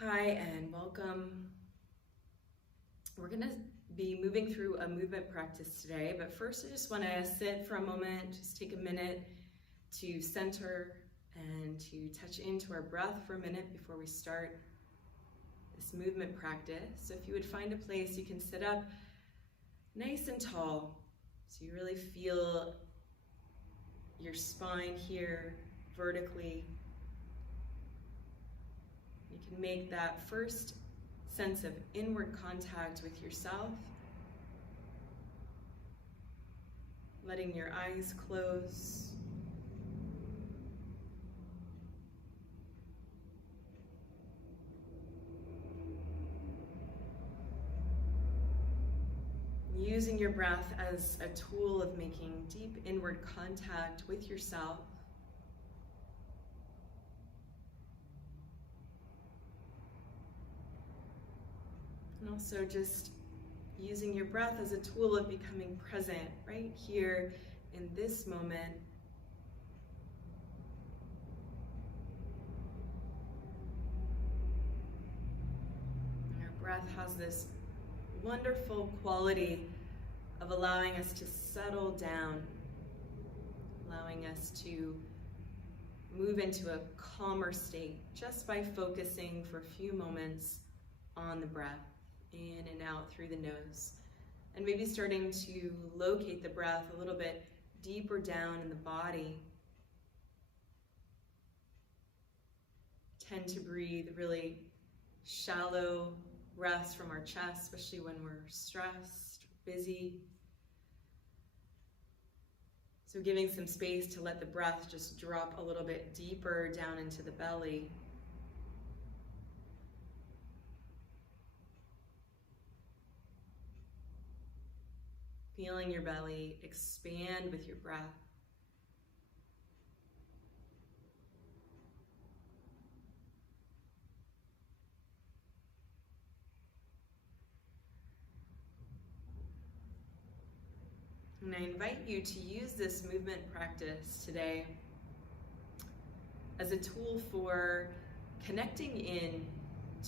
Hi and welcome. We're going to be moving through a movement practice today, but first I just want to sit for a moment, just take a minute to center and to touch into our breath for a minute before we start this movement practice. So if you would find a place you can sit up nice and tall, so you really feel your spine here vertically. You can make that first sense of inward contact with yourself, letting your eyes close. Using your breath as a tool of making deep inward contact with yourself. And also just using your breath as a tool of becoming present right here in this moment. And our breath has this wonderful quality of allowing us to settle down, allowing us to move into a calmer state just by focusing for a few moments on the breath, in and out through the nose, and maybe starting to locate the breath a little bit deeper down in the body. Tend to breathe really shallow breaths from our chest, especially when we're stressed, busy. So giving some space to let the breath just drop a little bit deeper down into the belly. Feeling your belly expand with your breath. And I invite you to use this movement practice today as a tool for connecting in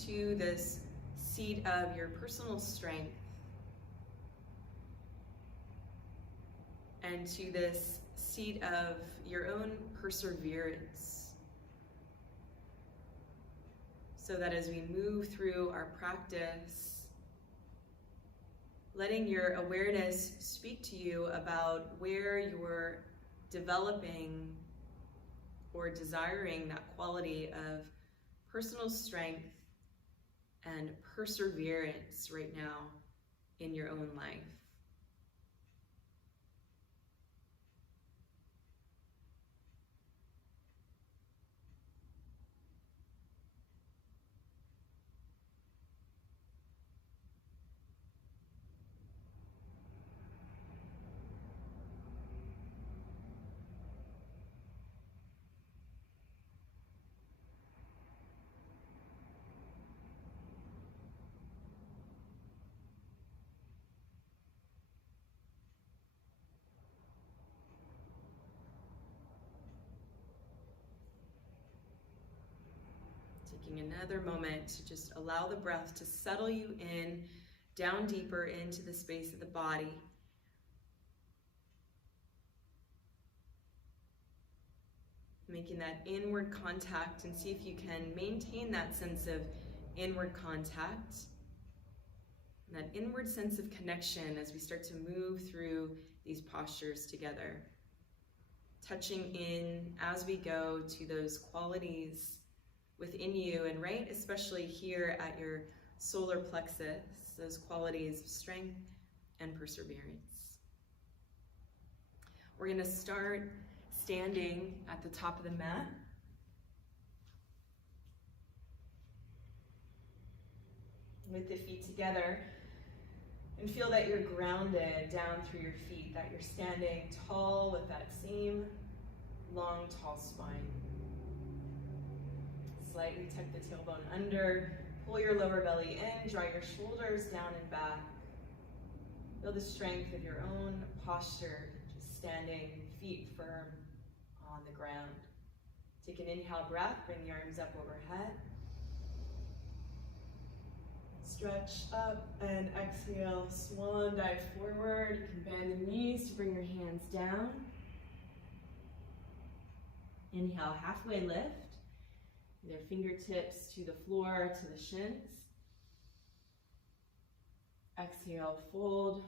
to this seat of your personal strength and to this seat of your own perseverance, so that as we move through our practice, letting your awareness speak to you about where you're developing or desiring that quality of personal strength and perseverance right now in your own life. Taking another moment to just allow the breath to settle you in, down deeper into the space of the body. Making that inward contact, and see if you can maintain that sense of inward contact, and that inward sense of connection as we start to move through these postures together. Touching in as we go to those qualities within you, and right especially here at your solar plexus, those qualities of strength and perseverance. We're going to start standing at the top of the mat. With the feet together, and feel that you're grounded down through your feet, that you're standing tall with that same long, tall spine. Slightly tuck the tailbone under, pull your lower belly in, draw your shoulders down and back. Feel the strength of your own posture, just standing, feet firm on the ground. Take an inhale breath, bring the arms up overhead. Stretch up and exhale, swan dive forward. You can bend the knees to bring your hands down. Inhale, halfway lift. Either fingertips to the floor, to the shins. Exhale, fold.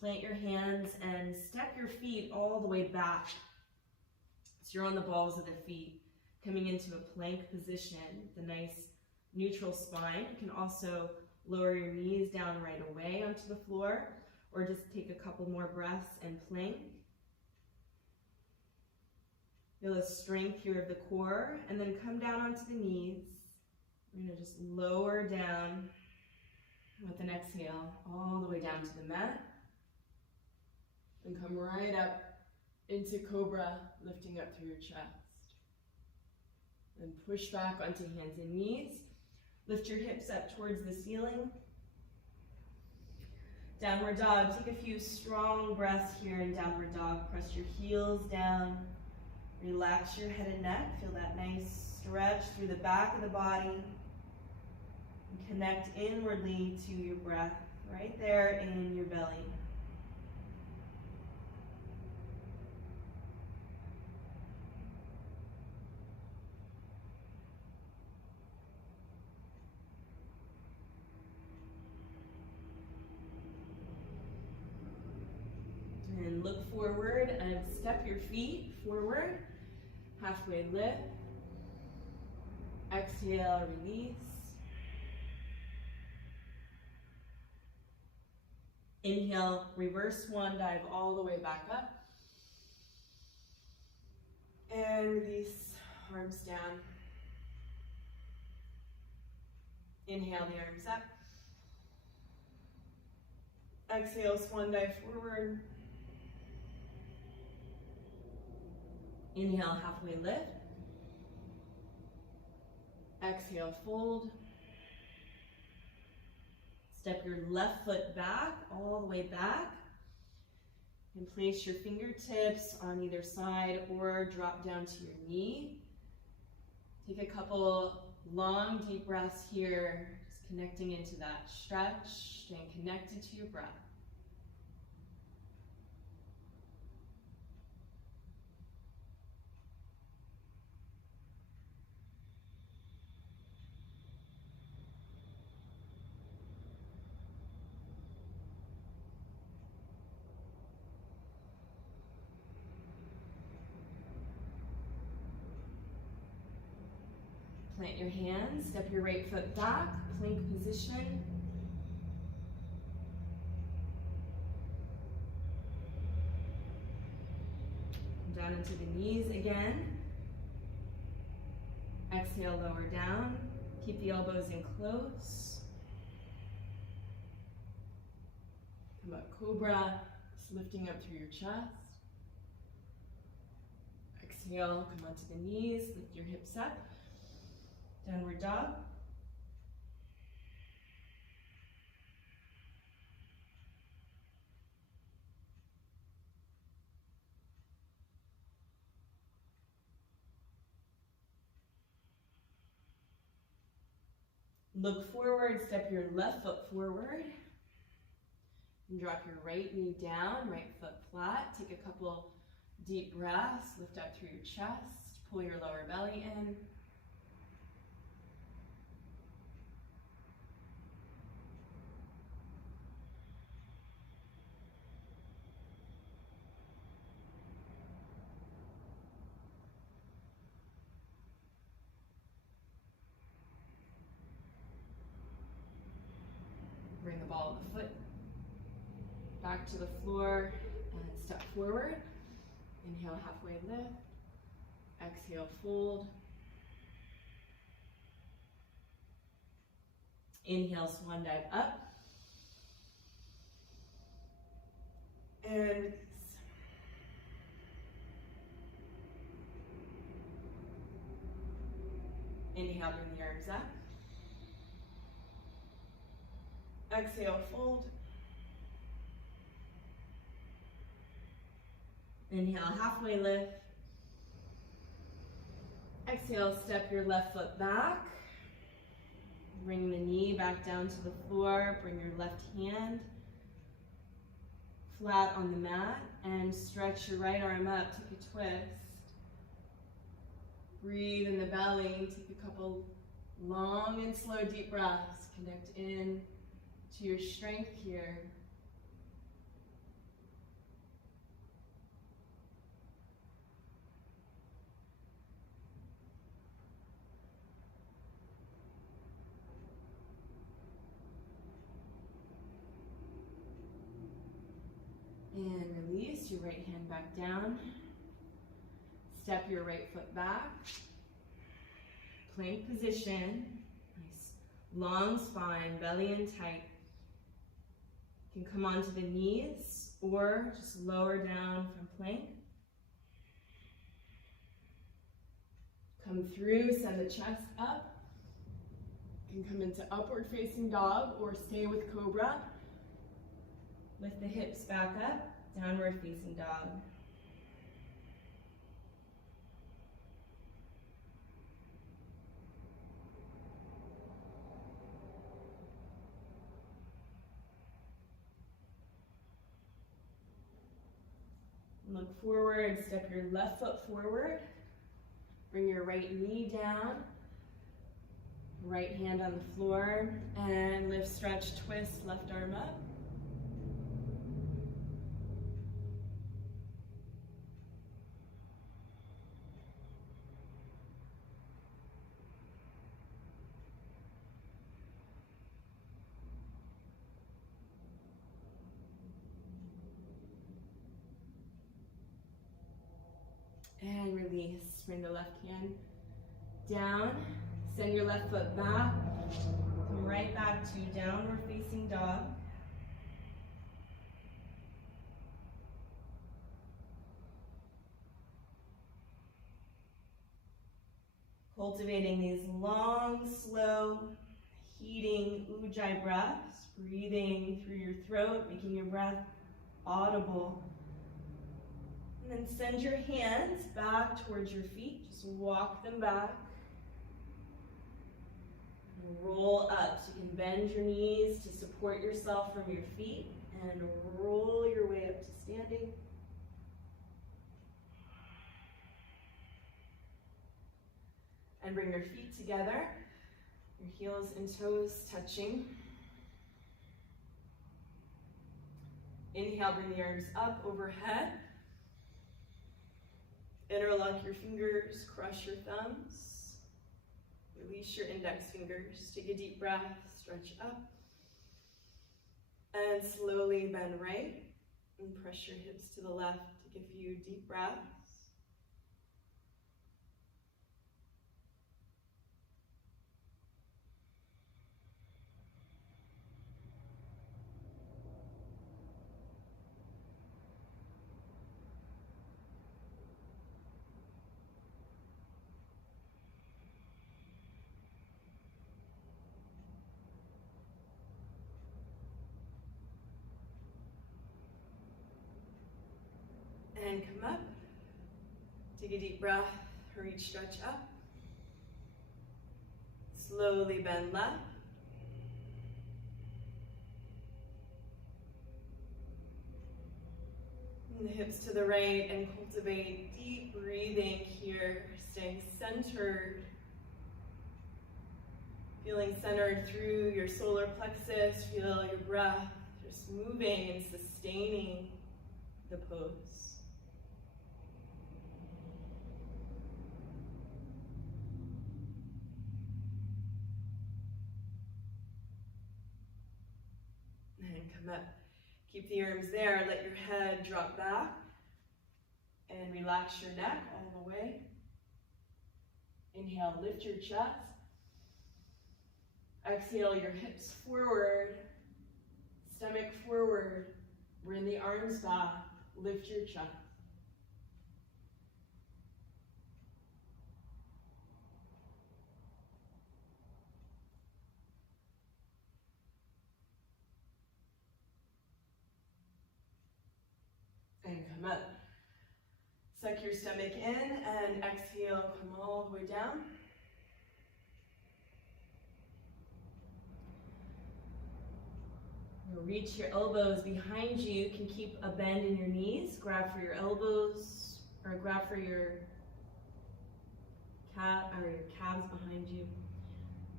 Plant your hands and step your feet all the way back. So you're on the balls of the feet, coming into a plank position, the nice neutral spine. You can also lower your knees down right away onto the floor, or just take a couple more breaths and plank. Feel the strength here of the core, and then come down onto the knees. We're gonna just lower down with an exhale, all the way down to the mat. And come right up into cobra, lifting up through your chest. And push back onto hands and knees. Lift your hips up towards the ceiling. Downward dog. Take a few strong breaths here in downward dog. Press your heels down. Relax your head and neck. Feel that nice stretch through the back of the body. And connect inwardly to your breath right there in your belly. And look forward and step your feet forward. Halfway lift. Exhale, release. Inhale, reverse swan dive all the way back up. And release, arms down. Inhale, the arms up. Exhale, swan dive forward. Inhale, halfway lift. Exhale, fold. Step your left foot back, all the way back. And place your fingertips on either side or drop down to your knee. Take a couple long, deep breaths here, just connecting into that stretch, staying connected to your breath. Plant your hands, step your right foot back, plank position. Down into the knees again. Exhale, lower down. Keep the elbows in close. Come up, cobra, just lifting up through your chest. Exhale, come onto the knees, lift your hips up. Downward dog. Look forward, step your left foot forward. And drop your right knee down, right foot flat. Take a couple deep breaths, lift up through your chest, pull your lower belly in. Bring the ball of the foot back to the floor and step forward. Inhale, halfway lift. Exhale, fold. Inhale, swan dive up. And release. Inhale, bring the arms up. Exhale, fold. Inhale, halfway lift. Exhale, step your left foot back. Bring the knee back down to the floor. Bring your left hand flat on the mat and stretch your right arm up. Take a twist. Breathe in the belly. Take a couple long and slow deep breaths. Connect in to your strength here. And release your right hand back down. Step your right foot back. Plank position. Nice long spine, belly in tight. You can come onto the knees or just lower down from plank. Come through, send the chest up. You can come into upward facing dog or stay with cobra. Lift the hips back up, downward facing dog. Look forward, step your left foot forward. Bring your right knee down. Right hand on the floor. And lift, stretch, twist, left arm up. And release. Bring the left hand down. Send your left foot back. Come right back to downward facing dog. Cultivating these long, slow, heating ujjayi breaths. Breathing through your throat, making your breath audible. And then send your hands back towards your feet. Just walk them back. And roll up. So you can bend your knees to support yourself from your feet. And roll your way up to standing. And bring your feet together. Your heels and toes touching. Inhale, bring the arms up overhead. Interlock your fingers, cross your thumbs. Release your index fingers. Take a deep breath, stretch up. And slowly bend right. And press your hips to the left. Take a few deep breaths. And come up. Take a deep breath, reach, stretch up. Slowly bend left. And the hips to the right and cultivate deep breathing here, staying centered. Feeling centered through your solar plexus, feel your breath just moving and sustaining the pose. And come up. Keep the arms there. Let your head drop back. And relax your neck all the way. Inhale, lift your chest. Exhale, your hips forward. Stomach forward. Bring the arms back. Lift your chest. And come up. your stomach in and exhale, come all the way down. You'll reach your elbows behind you. You can keep a bend in your knees. Grab for your elbows, or grab for your calves behind you.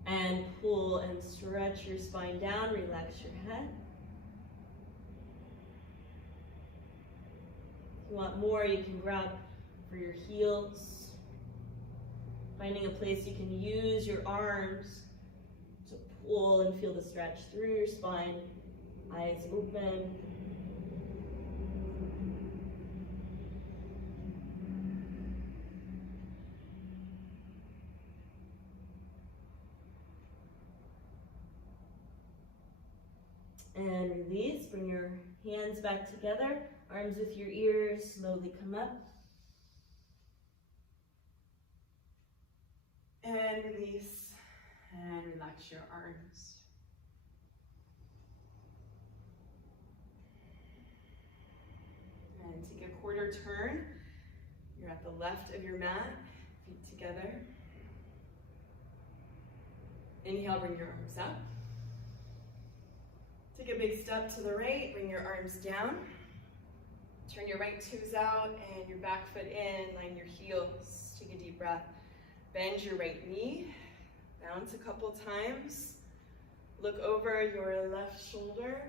And pull and stretch your spine down. Relax your head. If you want more, you can grab for your heels. Finding a place you can use your arms to pull and feel the stretch through your spine. Eyes open. And release. Bring your hands back together. Arms with your ears. Slowly come up. And release. And relax your arms. And take a quarter turn. You're at the left of your mat, feet together. Inhale, bring your arms up. Take a big step to the right, bring your arms down. Turn your right toes out and your back foot in, line your heels. Take a deep breath. Bend your right knee, bounce a couple times. Look over your left shoulder.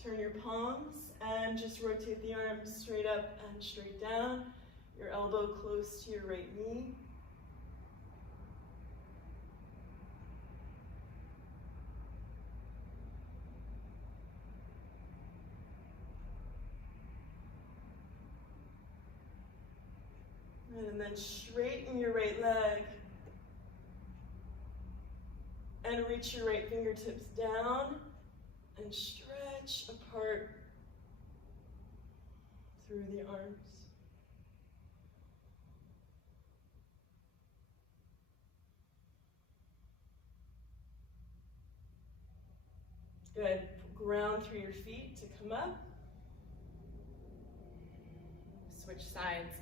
Turn your palms and just rotate the arms straight up and straight down. Your elbow close to your right knee. And then straighten your right leg. And reach your right fingertips down and stretch apart through the arms. Good. Ground through your feet to come up. Switch sides.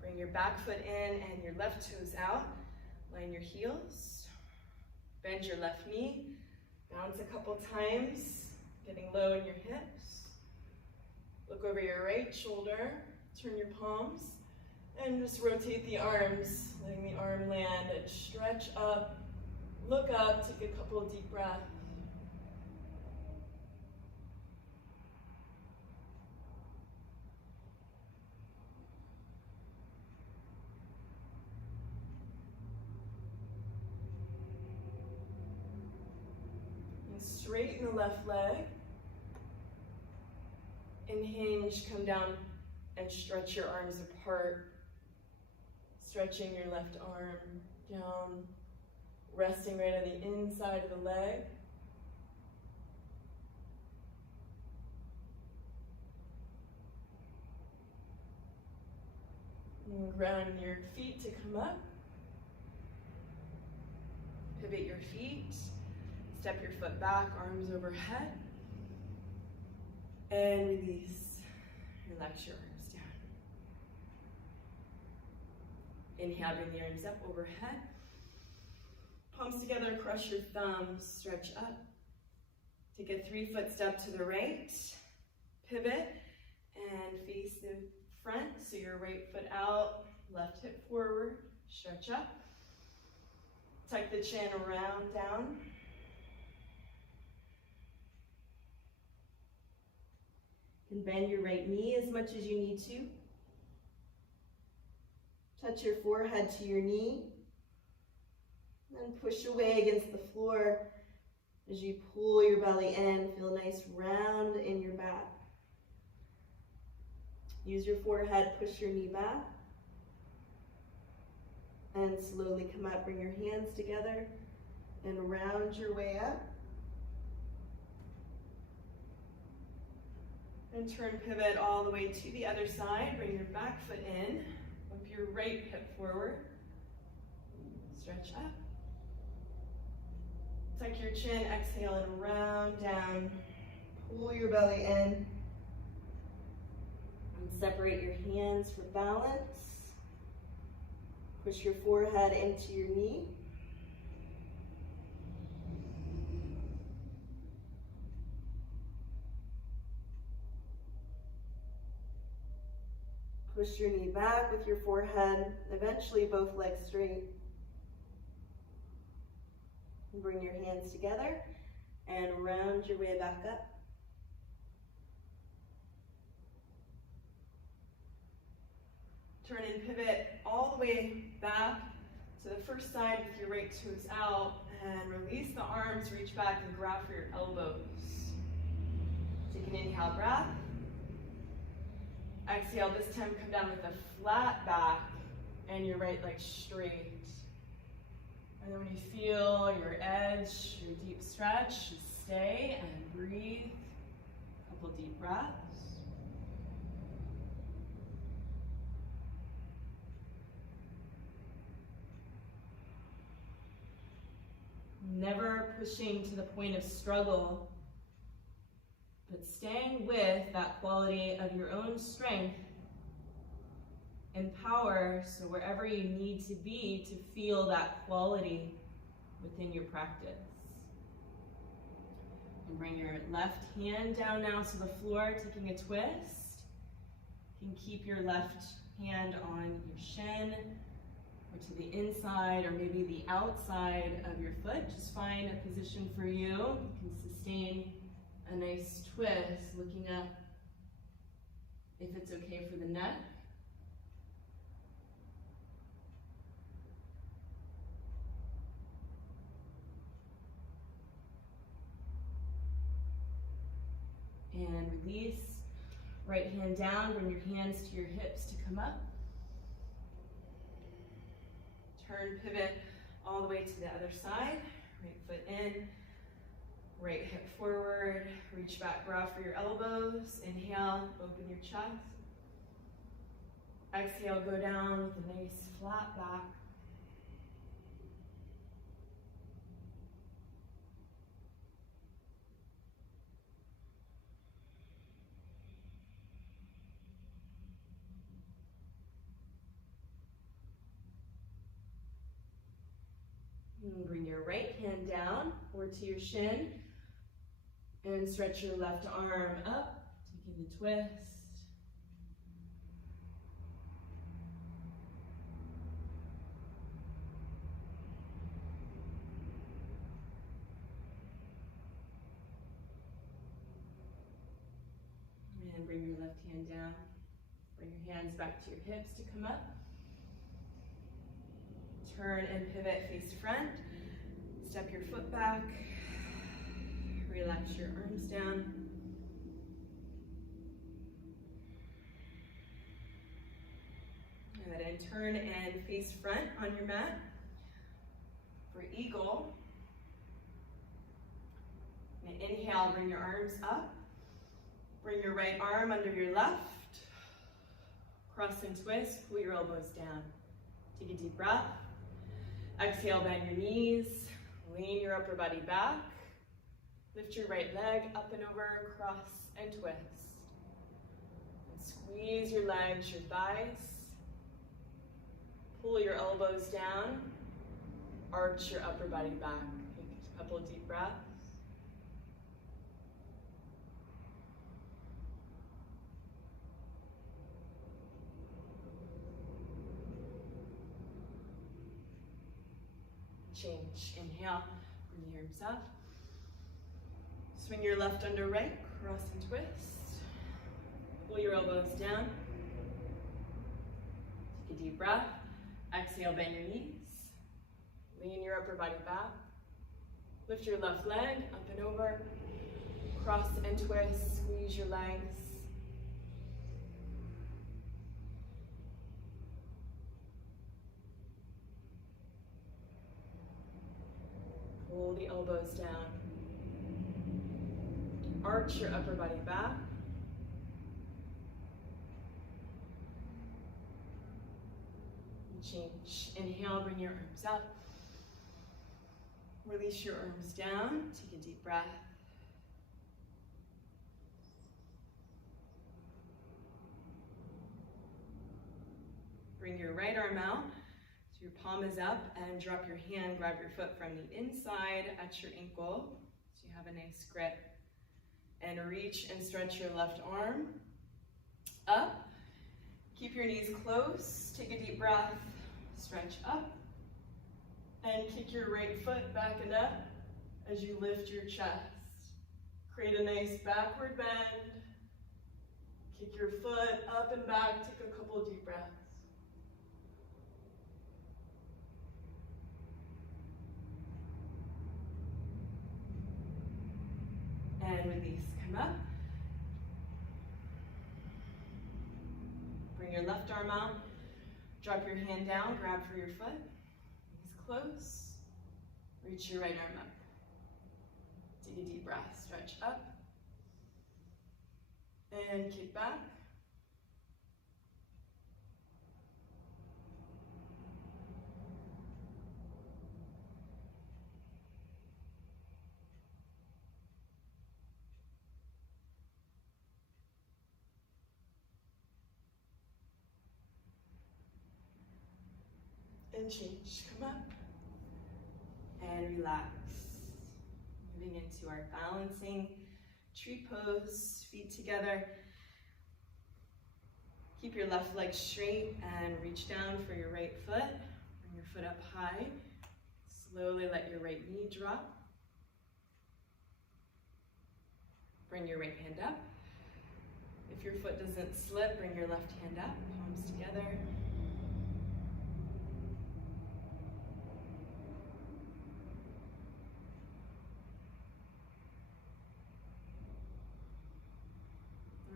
Bring your back foot in and your left toes out. Line your heels. Bend your left knee. Bounce a couple times, getting low in your hips. Look over your right shoulder. Turn your palms. And just rotate the arms, letting the arm land and stretch up. Look up, take a couple of deep breaths. Straighten the left leg. And hinge, come down and stretch your arms apart. Stretching your left arm down, resting right on the inside of the leg. And ground your feet to come up. Pivot your feet. Step your foot back, arms overhead. And release. Relax your arms down. Inhale, bring the arms up overhead. Palms together, crush your thumbs, stretch up. Take a 3-foot step to the right. Pivot and face the front. So your right foot out, left hip forward, stretch up. Tuck the chin around, down. And bend your right knee as much as you need to. Touch your forehead to your knee. And push away against the floor as you pull your belly in. Feel nice round in your back. Use your forehead, push your knee back. And slowly come up, bring your hands together and round your way up. And turn, pivot all the way to the other side. Bring your back foot in. Whip your right hip forward. Stretch up. Tuck your chin, exhale and round down. Pull your belly in. And separate your hands for balance. Push your forehead into your knee. Push your knee back with your forehead, eventually both legs straight. And bring your hands together and round your way back up. Turn and pivot all the way back to the first side with your right toes out, and release the arms, reach back and grab for your elbows. Take an inhale breath. Exhale, this time come down with a flat back and your right leg straight. And then when you feel your edge, your deep stretch, just stay and breathe. A couple deep breaths. Never pushing to the point of struggle, but staying with that quality of your own strength and power, so wherever you need to be to feel that quality within your practice. And bring your left hand down now to the floor, taking a twist. You can keep your left hand on your shin, or to the inside, or maybe the outside of your foot. Just find a position for you. You can sustain a nice twist, looking up if it's okay for the neck. And release. Right hand down, bring your hands to your hips to come up. Turn, pivot all the way to the other side. Right foot in, right hip forward, reach back, grab for your elbows. Inhale, open your chest. Exhale, go down with a nice flat back. And bring your right hand down or to your shin and stretch your left arm up, taking the twist. And bring your left hand down. Bring your hands back to your hips to come up. Turn and pivot face front. Step your foot back. Relax your arms down. And then turn and face front on your mat for eagle. And inhale, bring your arms up. Bring your right arm under your left. Cross and twist, pull your elbows down. Take a deep breath. Exhale, bend your knees, lean your upper body back. Lift your right leg up and over, cross and twist. And squeeze your legs, your thighs. Pull your elbows down. Arch your upper body back. Take a couple of deep breaths. Change. Inhale, bring the arms up. Swing your left under right, cross and twist. Pull your elbows down. Take a deep breath. Exhale, bend your knees. Lean your upper body back. Lift your left leg up and over. Cross and twist, squeeze your legs. Pull the elbows down. Arch your upper body back. And change. Inhale, bring your arms up. Release your arms down. Take a deep breath. bring your right arm out, so your palm is up, and drop your hand, grab your foot from the inside at your ankle, so you have a nice grip. And reach and stretch your left arm up. Keep your knees close, take a deep breath, stretch up, and kick your right foot back and up as you lift your chest. Create a nice backward bend. Kick your foot up and back, take a couple deep breaths. And release, come up. Bring your left arm out, drop your hand down, grab for your foot, knees close, reach your right arm up. Take a deep breath, stretch up, and kick back. And change, come up, and relax. Moving into our balancing tree pose, feet together. Keep your left leg straight and reach down for your right foot. Bring your foot up high. Slowly let your right knee drop. Bring your right hand up. If your foot doesn't slip, bring your left hand up, palms together.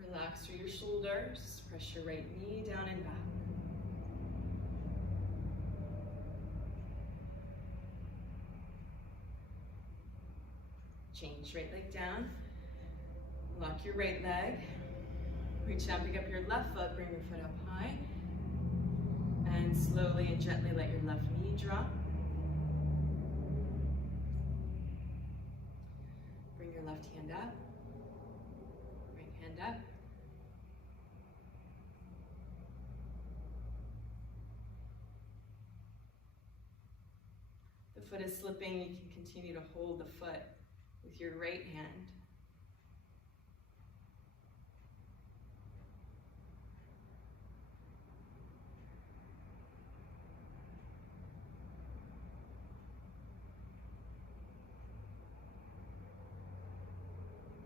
Relax through your shoulders, press your right knee down and back. Change, right leg down. Lock your right leg. Reach down, pick up your left foot, bring your foot up high. And slowly and gently let your left knee drop. Bring your left hand up. Right hand up. The foot is slipping, you can continue to hold the foot with your right hand.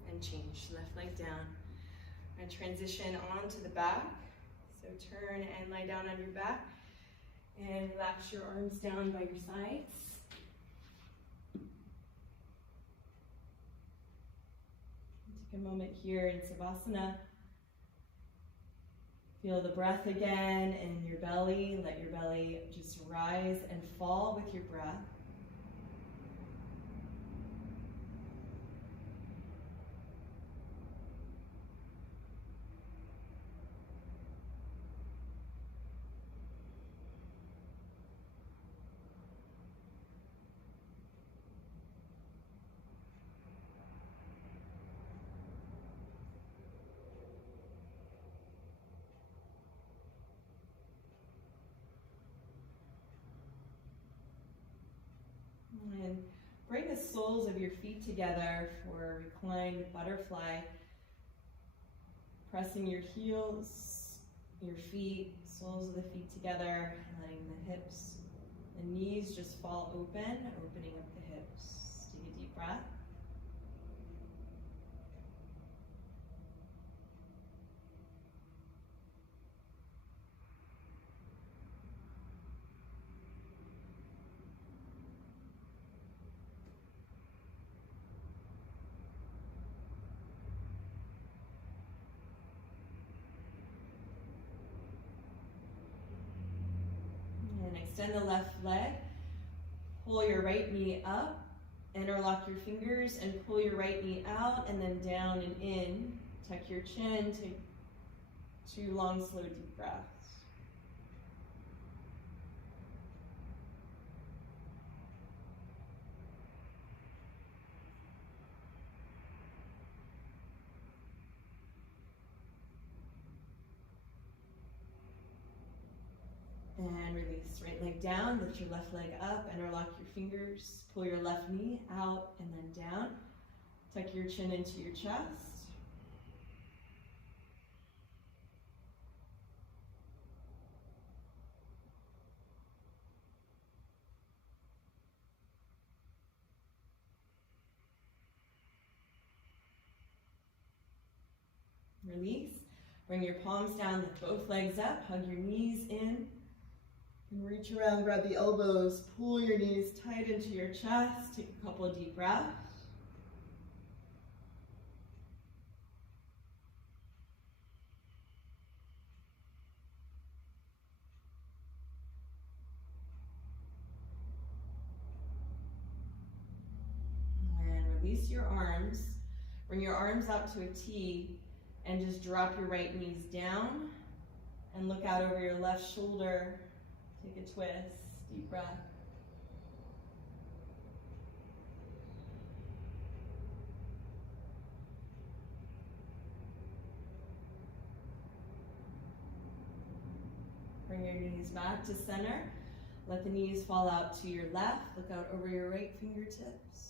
And change, left leg down. And transition onto the back. So turn and lie down on your back. And relax your arms down by your sides. Take a moment here in Savasana. Feel the breath again in your belly. Let your belly just rise and fall with your breath. And bring the soles of your feet together for reclined butterfly. Pressing your heels, your feet, soles of the feet together, letting the hips and knees just fall open, opening up the hips. Take a deep breath. And extend the left leg. Pull your right knee up. Interlock your fingers and pull your right knee out and then down and in. Tuck your chin. Take 2 long, slow, deep breaths. right leg down, lift your left leg up, interlock your fingers, pull your left knee out and then down. Tuck your chin into your chest. Release. Bring your palms down, lift both legs up, hug your knees in, and reach around, grab the elbows, pull your knees tight into your chest, take a couple of deep breaths. And release your arms. Bring your arms out to a T and just drop your right knees down and look out over your left shoulder. Take a twist, deep breath. Bring your knees back to center. Let the knees fall out to your left. Look out over your right fingertips.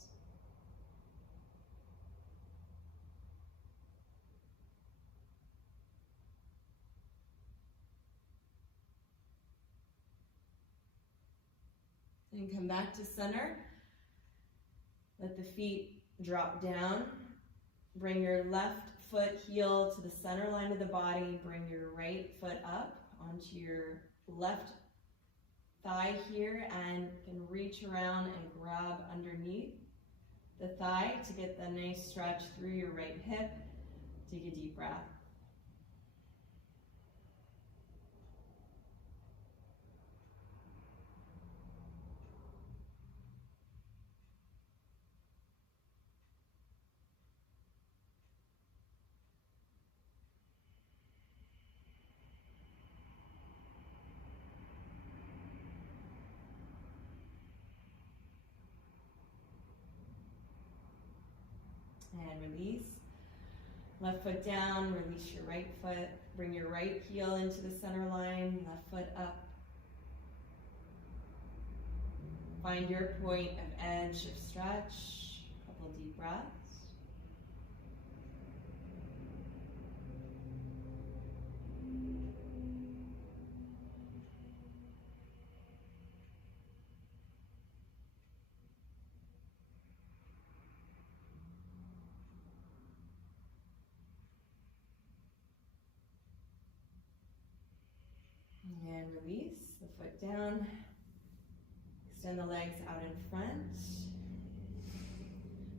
And come back to center. Let the feet drop down. Bring your left foot heel to the center line of the body. Bring your right foot up onto your left thigh here and you can reach around and grab underneath the thigh to get the nice stretch through your right hip. Take a deep breath. And release. Left foot down, release your right foot. Bring your right heel into the center line, left foot up. Find your point of edge of stretch. A couple deep breaths. And release, the foot down. Extend the legs out in front.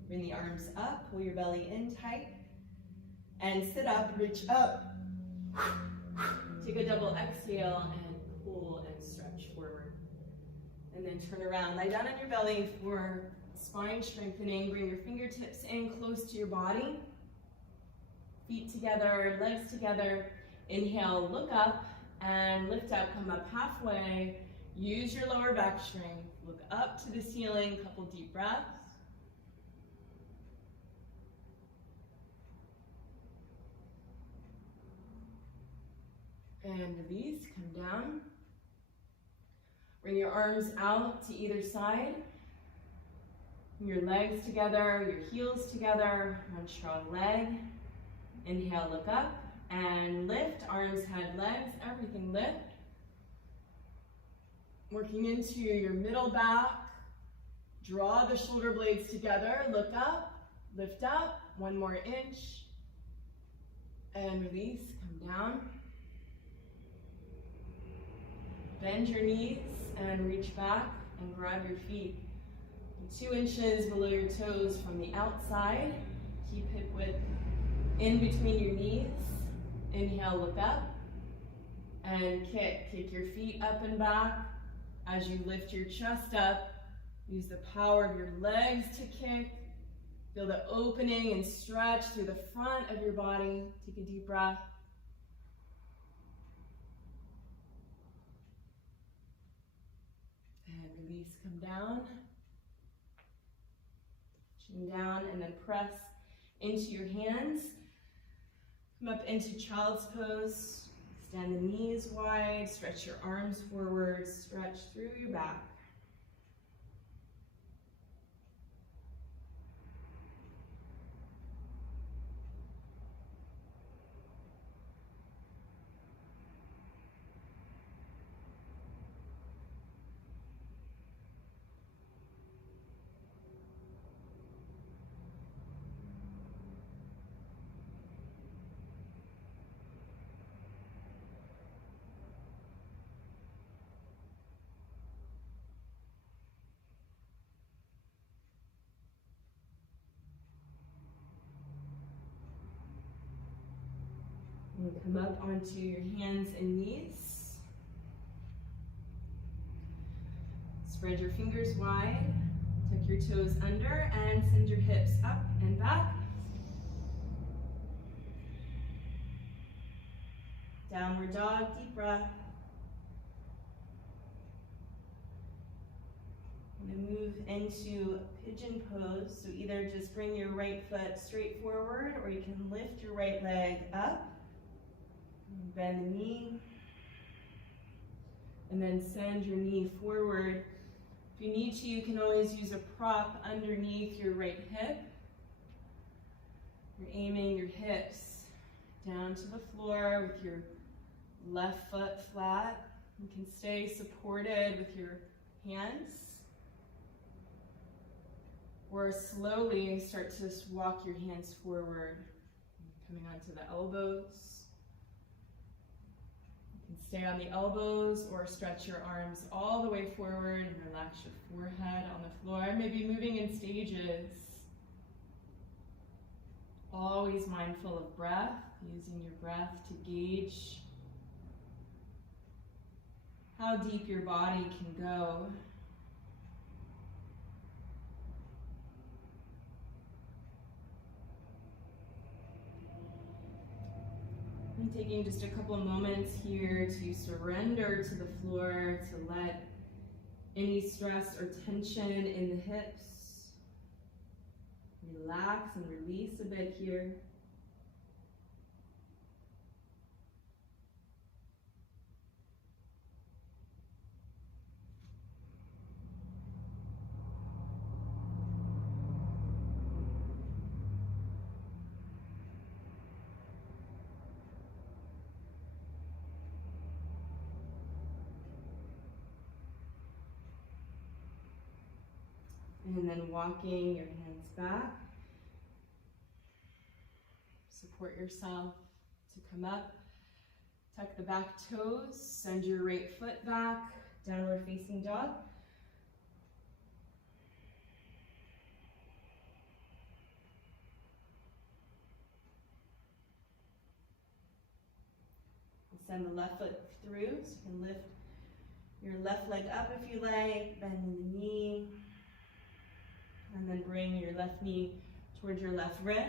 Bring the arms up, pull your belly in tight. And sit up, reach up. Take a double exhale and pull and stretch forward. And then turn around, lie down on your belly for spine strengthening. Bring your fingertips in close to your body. Feet together, legs together. Inhale, look up. And lift up, come up halfway. Use your lower back strength. Look up to the ceiling, couple deep breaths. And release, come down. Bring your arms out to either side. Your legs together, your heels together, one strong leg. Inhale, look up. And lift, arms, head, legs, everything lift. Working into your middle back. Draw the shoulder blades together, look up, lift up, one more inch. And release, come down. Bend your knees and reach back and grab your feet 2 inches below your toes from the outside. Keep hip width in between your knees. Inhale, look up, and kick. Kick your feet up and back. As you lift your chest up, use the power of your legs to kick. Feel the opening and stretch through the front of your body. Take a deep breath. And release, come down. Chin down, and then press into your hands. Come up into child's pose. Extend the knees wide, stretch your arms forward, stretch through your back. And come up onto your hands and knees. Spread your fingers wide, tuck your toes under, and send your hips up and back. Downward dog, deep breath. I'm going to move into pigeon pose. So either just bring your right foot straight forward, or you can lift your right leg up. Bend the knee. And then send your knee forward. If you need to, you can always use a prop underneath your right hip. You're aiming your hips down to the floor with your left foot flat. You can stay supported with your hands. Or slowly start to walk your hands forward, coming onto the elbows. Stay on the elbows or stretch your arms all the way forward and relax your forehead on the floor. Maybe moving in stages. Always mindful of breath, using your breath to gauge how deep your body can go. And taking just a couple moments here to surrender to the floor, to let any stress or tension in the hips relax and release a bit here. And then walking your hands back. Support yourself to come up. Tuck the back toes, send your right foot back, downward facing dog. And send the left foot through, so you can lift your left leg up if you like, bending the knee. And then bring your left knee towards your left wrist.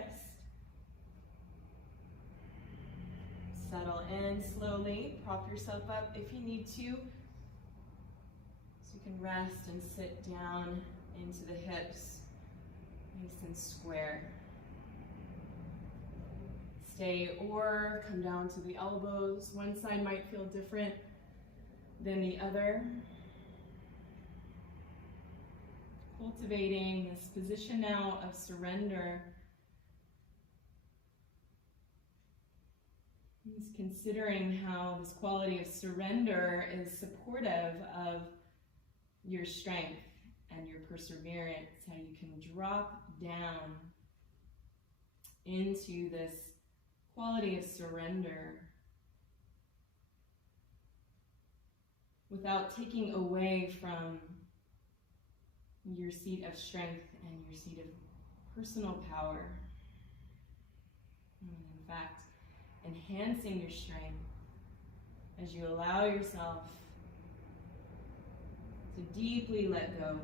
Settle in slowly. Prop yourself up if you need to. So you can rest and sit down into the hips, nice and square. Stay or come down to the elbows. One side might feel different than the other. Cultivating this position now of surrender. Just considering how this quality of surrender is supportive of your strength and your perseverance, how you can drop down into this quality of surrender without taking away from your seat of strength and your seat of personal power. And in fact, enhancing your strength as you allow yourself to deeply let go.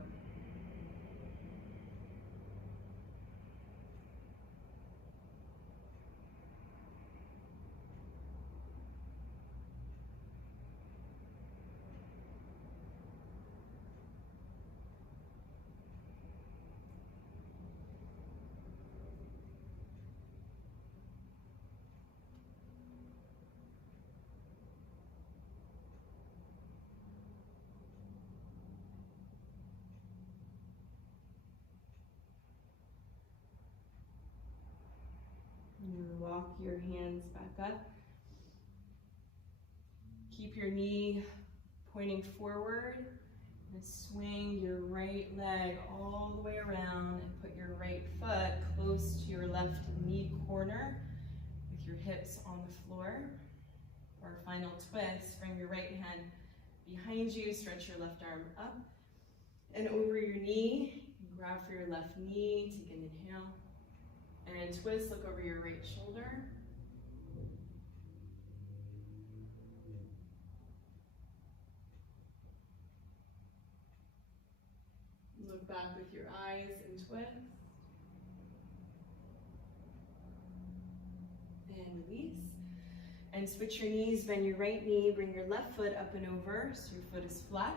walk your hands back up. Keep your knee pointing forward and swing your right leg all the way around and put your right foot close to your left knee corner with your hips on the floor. For our final twist, bring your right hand behind you, stretch your left arm up and over your knee. Grab for your left knee, take an inhale, and twist, look over your right shoulder. Look back with your eyes and twist. And release. And switch your knees, bend your right knee, bring your left foot up and over so your foot is flat.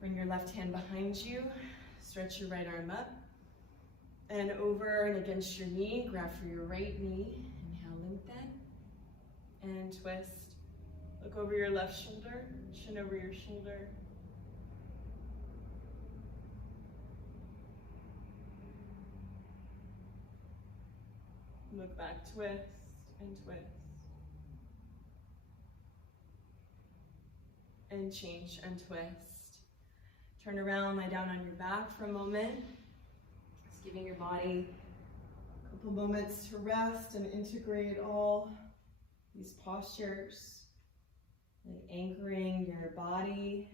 Bring your left hand behind you, stretch your right arm up and over and against your knee. Grab for your right knee, inhale, lengthen, and twist. Look over your left shoulder, chin over your shoulder. Look back, twist and twist. And change and twist. Turn around, lie down on your back for a moment. Just giving your body a couple moments to rest and integrate all these postures, like anchoring your body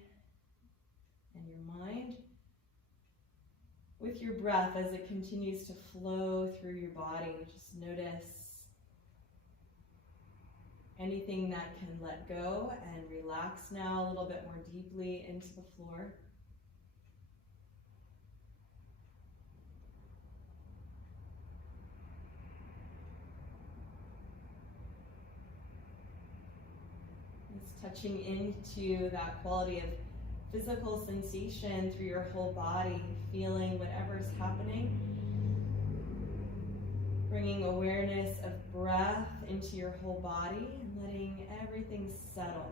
and your mind with your breath as it continues to flow through your body. Just notice anything that can let go and relax now a little bit more deeply into the floor. It's touching into that quality of physical sensation through your whole body, feeling whatever's happening. Bringing awareness of breath into your whole body and letting everything settle.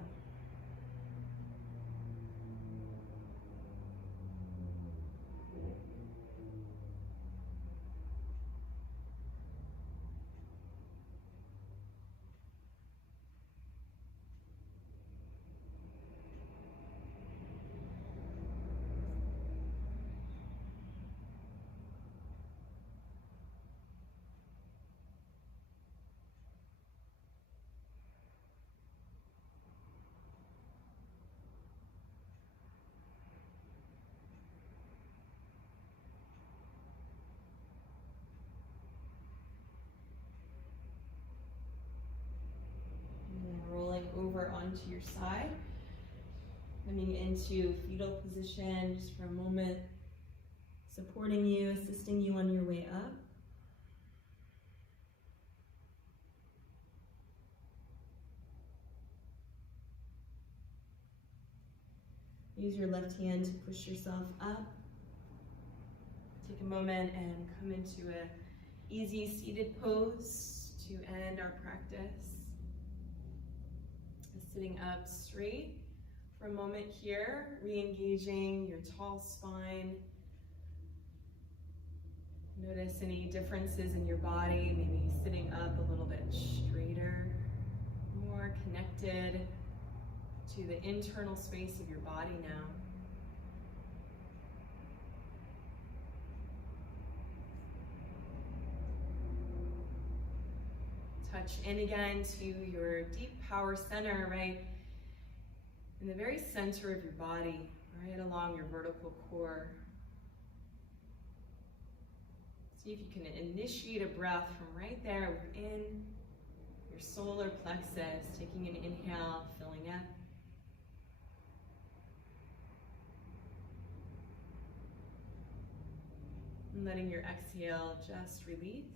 Over onto your side, coming into fetal position just for a moment, supporting you, assisting you on your way up. Use your left hand to push yourself up. Take a moment and come into an easy seated pose to end our practice. Sitting up straight for a moment here, re-engaging your tall spine. Notice any differences in your body, maybe sitting up a little bit straighter, more connected to the internal space of your body now. Touch in again to your deep power center, right in the very center of your body, right along your vertical core. See if you can initiate a breath from right there within your solar plexus, taking an inhale, filling up. And letting your exhale just release.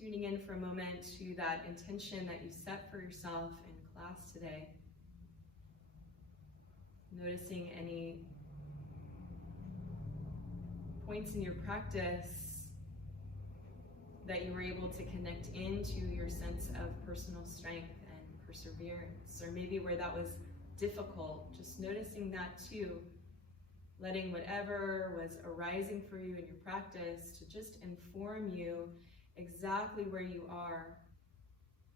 Tuning in for a moment to that intention that you set for yourself in class today. Noticing any points in your practice that you were able to connect into your sense of personal strength and perseverance, or maybe where that was difficult, just noticing that too, letting whatever was arising for you in your practice to just inform you exactly where you are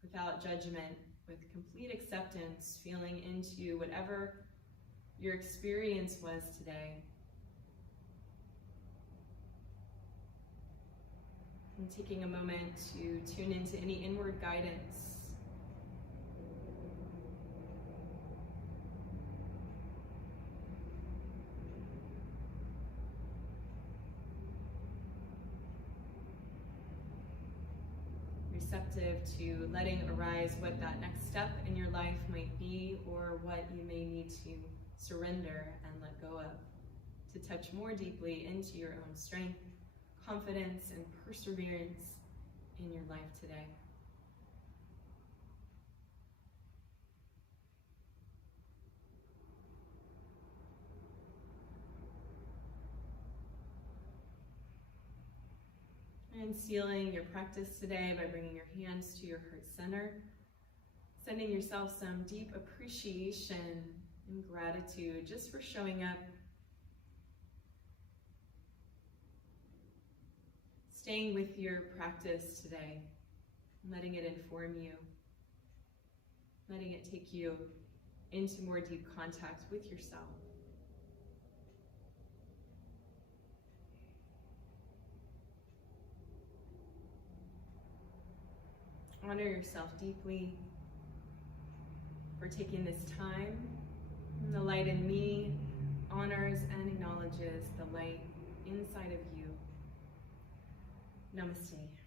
without judgment, with complete acceptance, feeling into whatever your experience was today. And taking a moment to tune into any inward guidance. Receptive to letting arise what that next step in your life might be, or what you may need to surrender and let go of, to touch more deeply into your own strength, confidence, and perseverance in your life today. And sealing your practice today by bringing your hands to your heart center, sending yourself some deep appreciation and gratitude just for showing up, staying with your practice today, letting it inform you, letting it take you into more deep contact with yourself. Honor yourself deeply for taking this time. The light in me honors and acknowledges the light inside of you. Namaste.